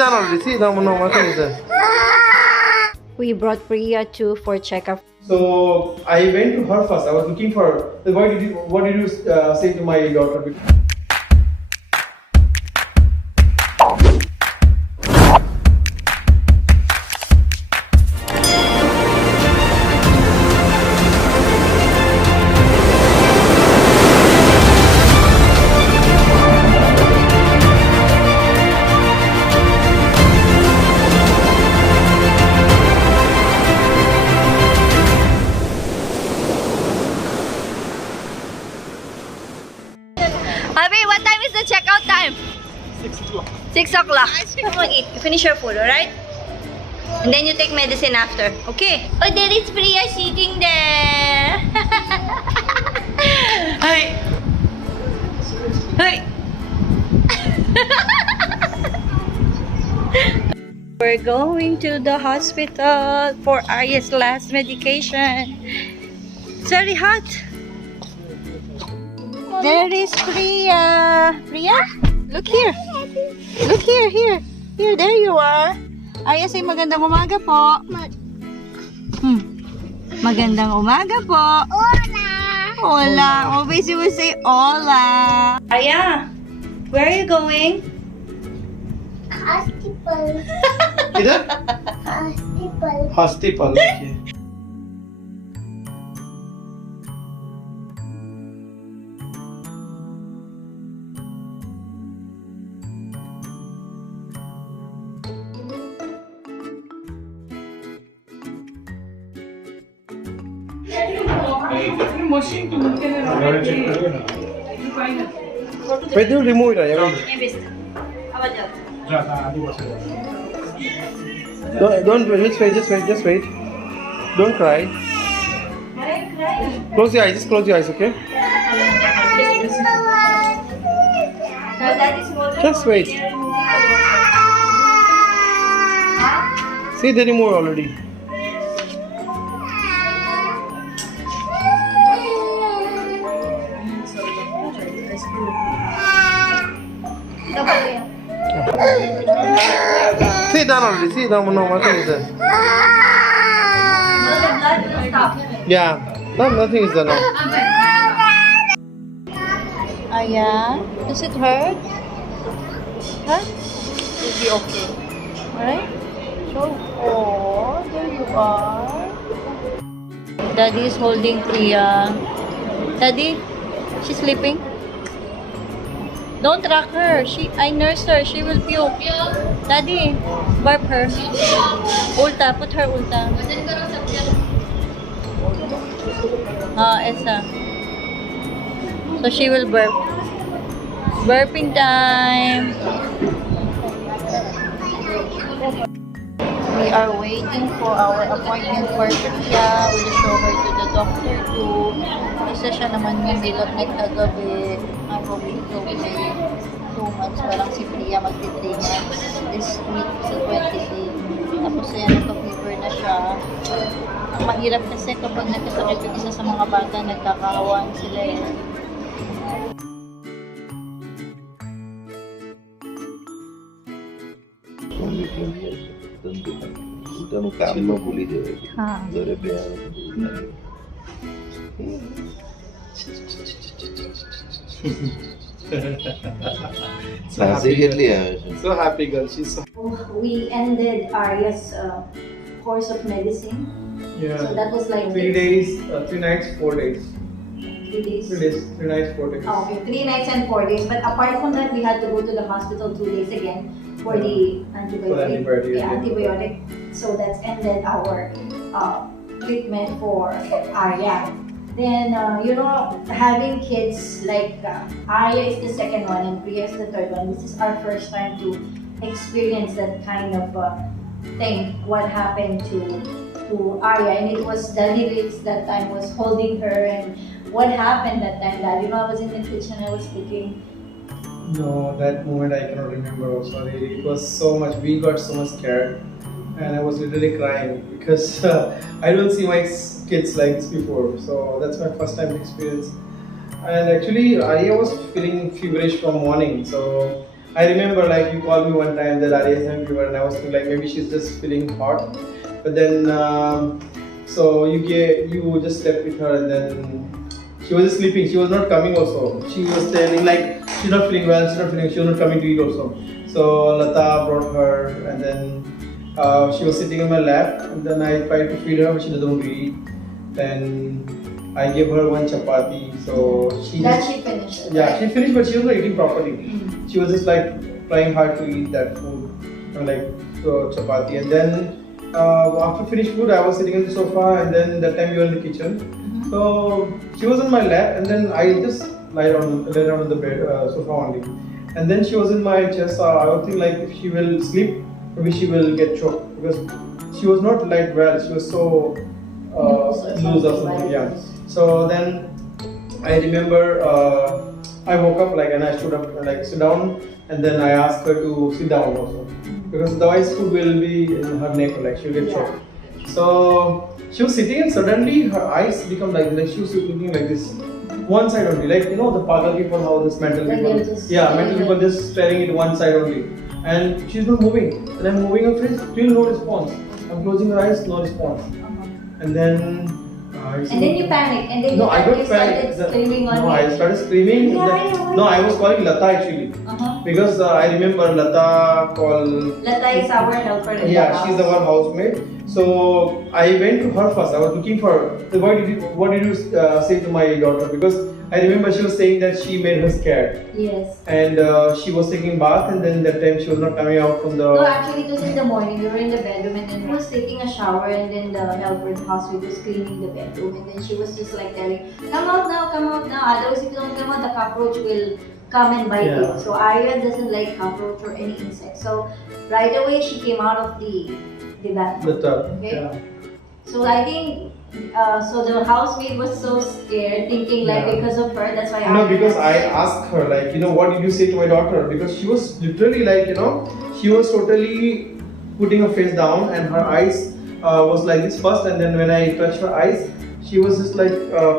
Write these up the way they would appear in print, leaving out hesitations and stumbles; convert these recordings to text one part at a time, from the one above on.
done already. See, no, nothing is there. We brought Priya to for checkup. So I went to her first. I was looking for her. What did you say to my daughter? Abby, what time is the checkout time? 6 o'clock. 6 o'clock. Come on, eat. You finish your food, alright? And then you take medicine after. Okay. Oh, there is Priya sitting there. Hi. Hi. We're going to the hospital for Arya's last medication. It's very hot. There is Priya. Priya, look here. Look here, here. Here, there you are. Arya, say magandang umaga po. Magandang umaga po. Hola. Hola. Always you will say hola. Arya, where are you going? Hospital. Either? Hospital. Hospital. Okay. Wait, you remove it. Don't wait, just wait. Don't cry. Close your eyes, just close your eyes, okay? Just wait. See, they remove already. See, done already. See, no, nothing is there. Yeah, nothing is there now. Aya, does it hurt? Huh? You'll be okay. Alright? So, oh, there you are. Daddy is holding Priya. Daddy, she's sleeping. Don't rock her. I nurse her. She will puke. Daddy, burp her. Ulta. Put her ulta. Esa. So she will burp. Burping time. We are waiting for our appointment for Priya. We'll show her to the doctor too. Kasi siya naman yung bilog nagkagabi. I hope ito may 2 months pa lang si Priya magti-3 months. This week sa 28. Tapos yan, nagpa-fever na siya. Ang mahirap kasi kapag nagkasakit yung isa sa mga bata, nagkakahawaan sila eh. So happy girl. She's so We ended Arya's course of medicine. yeah. So that was like 3 days, 3 nights, 4 days. 3 days. 3 days, 3 nights, 4 days. Oh, okay, 3 nights and 4 days. But apart from that, we had to go to the hospital 2 days again for the antibiotic. antibiotic, Yeah, yeah. antibiotic. So that's ended our treatment for Arya. Then, having kids like Arya is the second one and Priya is the third one. This is our first time to experience that kind of thing. What happened to Arya, and it was Daddy Riggs that time was holding her, and what happened that time, Dad? I was in the kitchen, I was cooking. No, that moment I cannot remember also. It was so much, we got so much scared and I was literally crying because I don't see my kids like this before. So that's my first time experience. And actually, Arya was feeling feverish from morning. So I remember like you called me one time that Arya is having fever, and I was thinking like maybe she's just feeling hot. But then, so you just slept with her, and then she was sleeping. She was not coming also. She was telling like she's not feeling well. She was not coming to eat also. So Lata brought her, and then she was sitting in my lap, and then I tried to feed her, but she doesn't want to eat. Then I gave her one chapati, so she finished it. Yeah, Right? she finished, but she was not eating properly. Mm. She was just like trying hard to eat that food, like chapati. And then after finished food, I was sitting on the sofa, and then that time you were in the kitchen. Mm-hmm. So she was on my lap, and then I just lay down on the bed, sofa only. And then she was in my chest. I was thinking like if she will sleep, maybe she will get choked because she was not like well. She was so loose or something. Yeah. So then I remember I woke up like and I stood up and like sit down, and then I asked her to sit down also because otherwise food will be in her neck, like she'll get choked. So she was sitting and suddenly her eyes become like she was looking like this, one side only, like you know the pagal people, how this mental When people, they're just mental people just staring at one side only, and she's not moving, and I'm moving her face, still no response. I'm closing her eyes, no response, and then. And then you panic, and then No, you I got started panicked. screaming on No, me. I started screaming. Yeah, No, I was calling Lata actually because I remember Lata called. Lata is our helper in the Yeah, house. she's our housemate. So I went to her first. I was looking for her. What did you say to my daughter? Because I remember she was saying that she made her scared. Yes. And she was taking bath, and then that time she was not coming out from the. No, actually it was in the morning. We were in the bedroom, and then he was taking a shower, and then the helper in the house was cleaning the bedroom, and then she was just like telling, come out now. Otherwise, if you don't come out, the cockroach will come and bite you. So Arya doesn't like cockroach or any insect. So right away she came out of the bathroom. The tub. Okay. Yeah. So I think so the housemaid was so scared, thinking like because of her, that's why. No, because I asked her like, what did you say to my daughter? Because she was literally like, she was totally putting her face down, and her eyes was like this first, and then when I touched her eyes, she was just like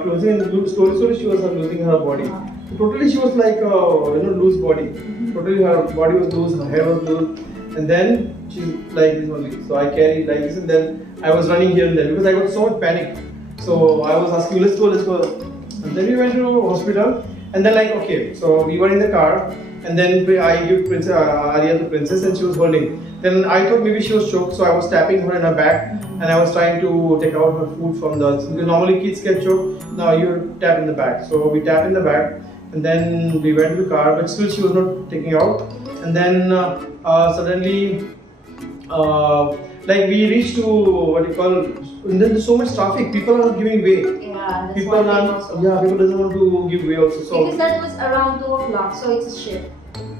closing, and slowly she was losing her body. So totally she was like loose body. Totally her body was loose, her hair was loose, and then she's like this only. So I carried like this, and then I was running here and there because I got so much panic. So I was asking, let's go. And then we went to hospital, and then like okay, so we were in the car, and then I gave Arya to Princess, and she was holding. Then I thought maybe she was choked, so I was tapping her in her back, and I was trying to take out her food from because normally kids get choked. Now you tap in the back, so we tap in the back, and then we went to the car, but still she was not taking out. And then suddenly, like we reached to what you call, and then there's so much traffic. People are not giving way. Yeah, that's People people doesn't want to give way also. So because that was around 2 o'clock, so it's a shift.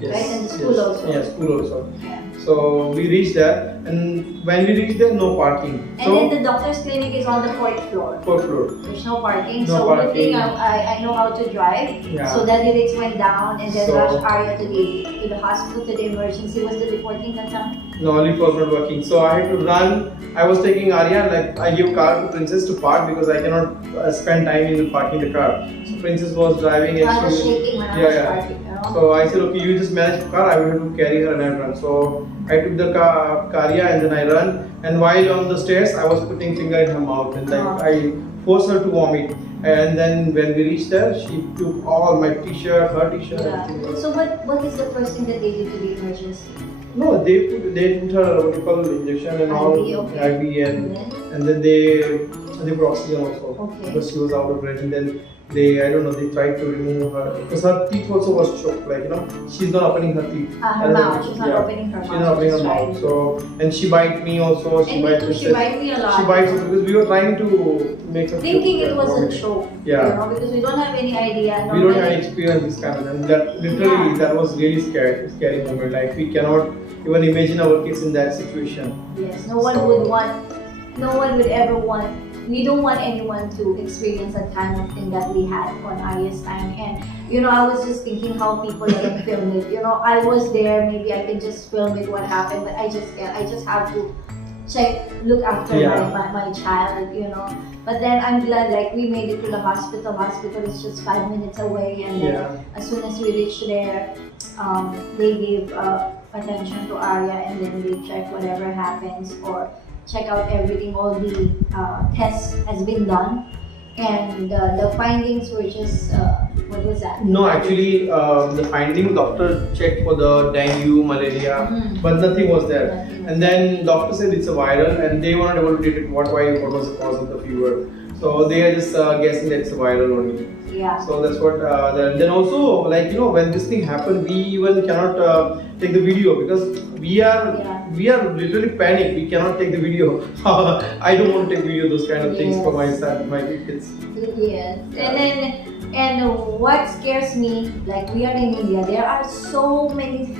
yes, right? And the school also. Yeah, school also. Yeah. So we reached there, and when we reached there, no parking. And then the doctor's clinic is on the 4th floor. 4th floor. There's no parking. No so parking. good thing I know how to drive. Yeah. So that lyrics went down, and then So- rushed Arya to the hospital, to the emergency. Was the reporting that time? No, lift was not working. So I had to run. I was taking Arya, like I gave car to Princess to park because I cannot spend time in parking the car. So Princess was driving, and I was she shaking when I was parking. So I said, okay, you just manage the car. I will have to carry her and I run. So I took the Arya, and then I run. And while on the stairs, I was putting finger in her mouth, and like I forced her to vomit. And then when we reached there, she took all my t-shirt, her t-shirt, everything. Yeah. So what is the first thing that they did to the emergency? No, they put her what you call injection and all, IV, okay. IV, and then they put oxygen also, Okay. because she was out of breath. And then they tried to remove her because her teeth also was choked, like she's not opening her teeth. Her mouth, she's not opening her mouth. She's not opening her mouth. So, and she bite me also. And me too, she bite me a lot. She bites us because we were trying to make her Thinking choke, it was vomit. a choke. Yeah. Because we don't have any idea. We don't have any experience this kind of, and that literally that was really scary moment. Like we cannot even imagine our kids in that situation. Yes, no one would ever want. We don't want anyone to experience that kind of thing that we had on Arya's time. And I was just thinking how people can film it. I was there. Maybe I can just film it what happened, but I just can't. I just have to look after my child. But then I'm glad, like, we made it to the hospital. Hospital is just 5 minutes away, and then as soon as we reached there, they give attention to Arya, and then they check whatever happens or check out everything. All the tests has been done, and the findings were just what was that? No, actually, the finding doctor checked for the dengue, malaria, but nothing was there. And then doctor said it's a viral, and they weren't able to detect what was the cause of the fever. So they are just guessing that it's a viral only. Yeah. So that's what. Then also, like when this thing happened, we even cannot take the video because we are literally panicked. We cannot take the video. I don't want to take video those kind of things for my son, my kids. Yes, and what scares me, like we are in India, there are so many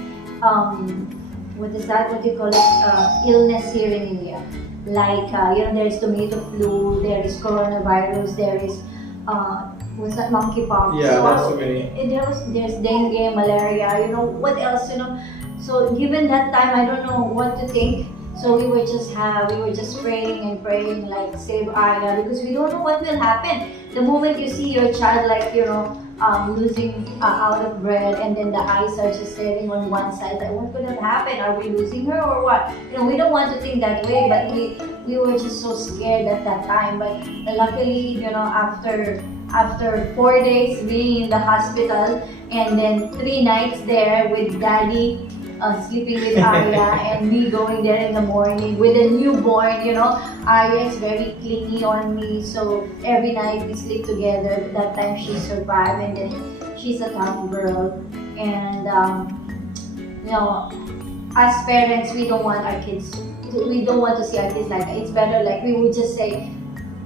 what is that? What do you call it? Illness here in India. Like there is tomato flu, there is coronavirus, there is what's that? Monkeypox. Yeah, there's so many. There's dengue, malaria. What else? So given that time, I don't know what to think. So we were just praying and praying, like save Arya, because we don't know what will happen. The moment you see your child, like losing out of breath, and then the eyes are just staring on one side, like what could have happened? Are we losing her or what? We don't want to think that way, but we were just so scared at that time. But luckily, after 4 days being in the hospital, and then 3 nights there with daddy sleeping with Arya, and me going there in the morning with a newborn. Arya is very clingy on me, so every night we sleep together. That time she survived, and then she's a tough girl. And as parents, we don't want our kids. We don't want to see our kids like that. It's better like we would just say,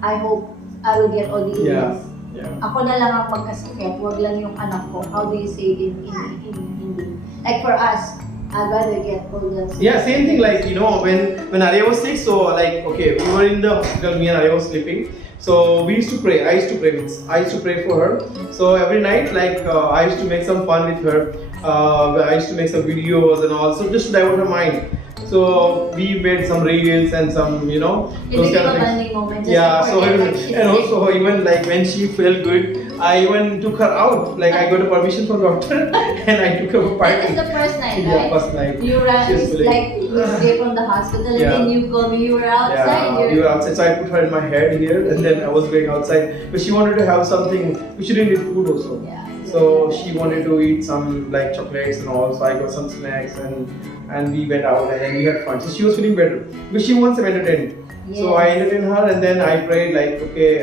I hope I will get all the illness. Yeah. Ako na lang ang magkasakit, wag lang yung anak ko. How do you say it in Hindi? Like for us, I'd rather get all the... Yeah, same thing. Like when Arya was sick, so like we were in the hospital. Me and Arya was sleeping. So we used to pray. I used to pray for her. So every night, I used to make some fun with her. I used to make some videos and all, so just to divert her mind. So we made some reels and some, those kind of things. Moment, Yeah. So and also even like when she felt good, I even took her out. Like I got a permission from doctor and I took her for party. That was the first night, right? Yeah, first night. You ran, you escaped from the hospital, and then you called me. You were outside. Yeah, we were outside. So I put her in my head here, and then I was going outside. But she wanted to have something. She didn't eat food also. Yeah. So she wanted to eat some like chocolates and all. So I got some snacks and we went out and then we had fun. So she was feeling better because she wants to entertain. Yes. So I entertained her, and then I prayed like, okay,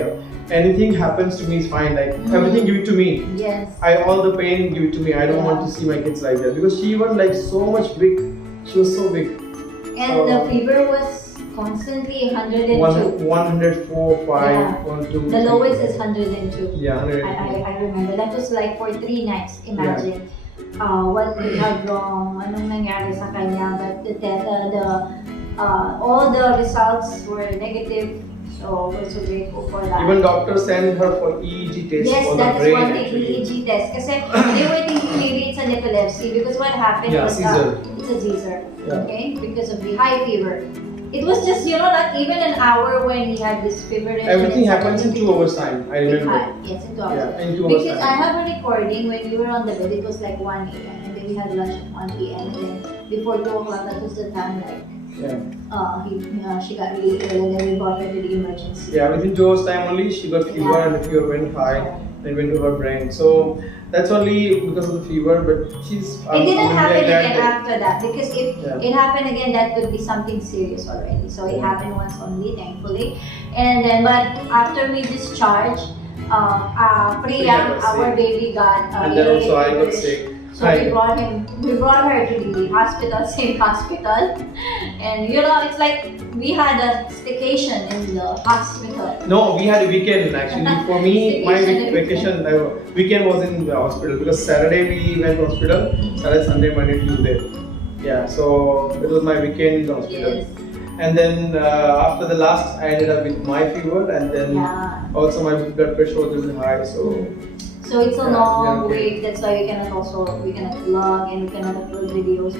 anything happens to me is fine. Like everything, give it to me. Yes. All the pain, give it to me. I don't want to see my kids like that because she was like so much big. She was so big. And the fever was constantly 102. 104, 5, Yeah. 1, 2. The lowest is 102. Yeah, 102. I remember. That was like for 3 nights. Imagine what we had wrong, anong nangyari sa kanya. But all the results were negative. So we're so grateful for that. Even doctors sent her for EEG test Yes, for the that is brain. one thing, Actually. EEG test. Kasi they were thinking maybe it's an epilepsy because what happened was seizure. it's a seizure. Yeah. Okay, because of the high fever. It was just not even an hour when he had this fever. Everything happens in 2 hours time. I remember. Yes, in 2 hours. Yeah, in 2 hours Because time. I have a recording when you were on the bed. It was like 1 a.m. and then we had lunch at 1 p.m. and then before 2 o'clock, that was the time like she got really ill, and then we brought her to the emergency. Yeah, within 2 hours time only she got fever and the fever went high. Then went to her brain. So that's only because of the fever, but she's. It didn't happen again that after that because if it happened again, that could be something serious already. So it happened once only, thankfully. And then, but after we discharged, Priya, our baby got. And then also I got sick. So we brought her to the hospital, same hospital, and it's like we had a staycation in the hospital. No, we had a weekend actually. For me, my vacation weekend was in the hospital because Saturday we went to hospital, Saturday, Sunday, Monday, Tuesday. Yeah, so it was my weekend in the hospital. Yes. And then after the last, I ended up with my fever, and then also my blood pressure was a little high. So it's a long week. That's why we cannot vlog and we cannot upload videos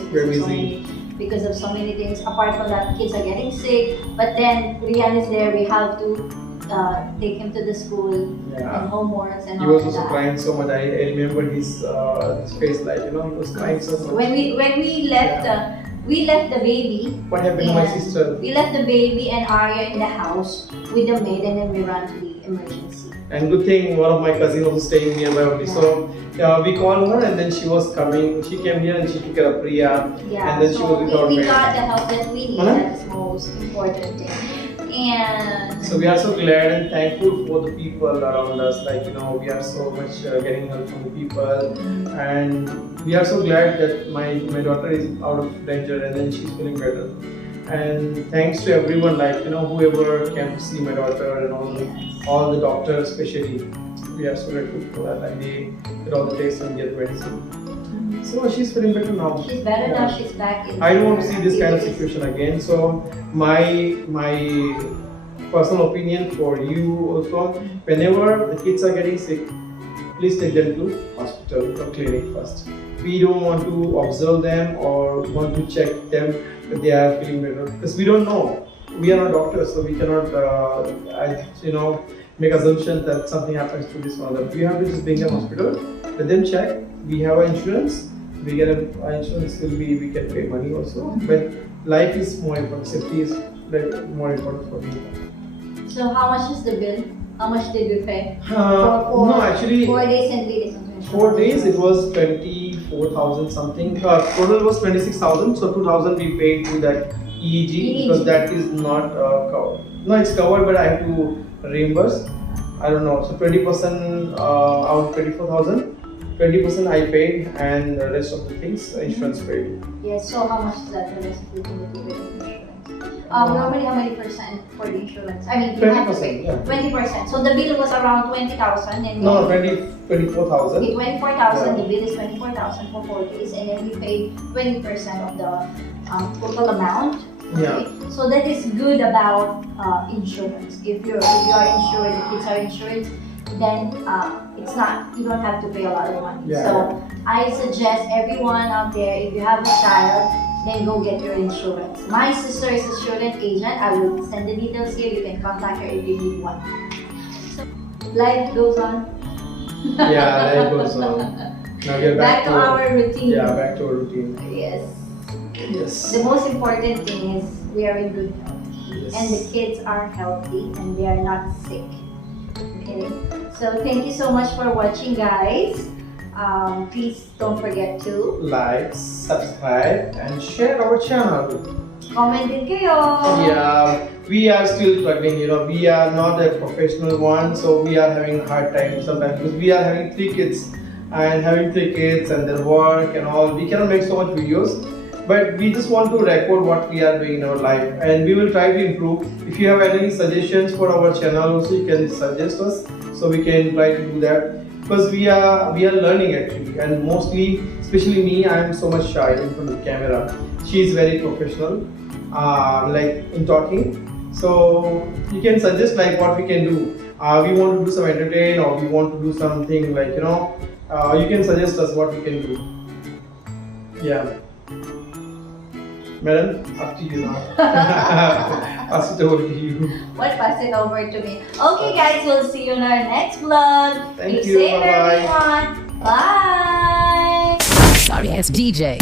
because of so many things. Apart from that, kids are getting sick. But then Rian is there. We have to take him to the school Yeah. and homeworks and He all was also that. crying so much. I remember his face, like, he was crying so much. When we left the baby. What happened to my and sister? We left the baby and Arya in the house with the maid, and then we ran to the emergency. And good thing one of my cousins was staying nearby only. So we called her, and then she was coming. She came here and she took care of Priya. Yeah, And then she so was without we maid. got the help that we need. Uh-huh. That's the most important thing. And So we are so glad and thankful for the people around us. Like, we are so much getting help from the people, and we are so glad that my daughter is out of danger and then she's feeling better. And thanks to everyone, like, whoever came to see my daughter and all the doctors, especially. We are so grateful for that. Like, they did all the tests and get medicine. So she's feeling better now. she's better Yeah. now. She's back in. I don't want to see this kind of activities. situation again. So my personal opinion for you also, whenever the kids are getting sick, please take them to hospital or clinic first. We don't want to observe them or want to check them if they are feeling better, because we don't know. We are not doctors, so we cannot make assumptions that something happens to this one. We have to just bring them to hospital, let them check. We have our insurance. We get our insurance we can pay money also, but life is more important. Safety is like more important for me. So how much is the bill? How much did we pay? No, actually, 4 days and 3 days. 4 days it was 24,000 something. Total was 26,000. So 2,000 we paid to that EEG because that is not covered. No, it's covered, but I have to reimburse. I don't know. So 20% out of 24,000. 20% I paid, and the rest of the things insurance paid. Yes. So how much is that? The rest of the thing that you pay for insurance? Normally, how many percent for the insurance? I mean, you have to 20%, pay yeah. 20%. So the bill was around 20,000, and No, then 24,000. okay, 24,000. Yeah. The bill is 24,000 for 4 days, and then we paid 20% of the total amount. Yeah. Okay? So that is good about insurance. If you are insured, the kids are insured, then it's not, you don't have to pay a lot of money. Yeah. So I suggest everyone out there, if you have a child, then go get your insurance. My sister is a insurance agent. I will send the details here. You can contact her if you need one. So life goes on. Yeah, life goes on. Now we are Back to our routine. Yeah, back to our routine. Yes. Yes. The most important thing is we are in good health. Yes. And the kids are healthy and they are not sick. Okay, so thank you so much for watching, guys. Please don't forget to Like, subscribe, and share our channel. comment din kayo. Yeah, we are still struggling. We are not a professional one, so we are having a hard time sometimes because we are having 3 kids, and their work and all. We cannot make so much videos. But we just want to record what we are doing in our life, and we will try to improve. If you have any suggestions for our channel also, you can suggest us so we can try to do that, because we are learning actually, and mostly, especially me, I am so much shy in front of the camera. She is very professional like in talking, so you can suggest like what we can do. We want to do some entertain, or we want to do something like you can suggest us what we can do. Yeah. Madam, up to you now. Pass it over to you. What, pass it over to me. Okay, guys, we'll see you in our next vlog. Thank Be you. safe, Bye-bye. everyone. Bye. Sorry, it's DJ.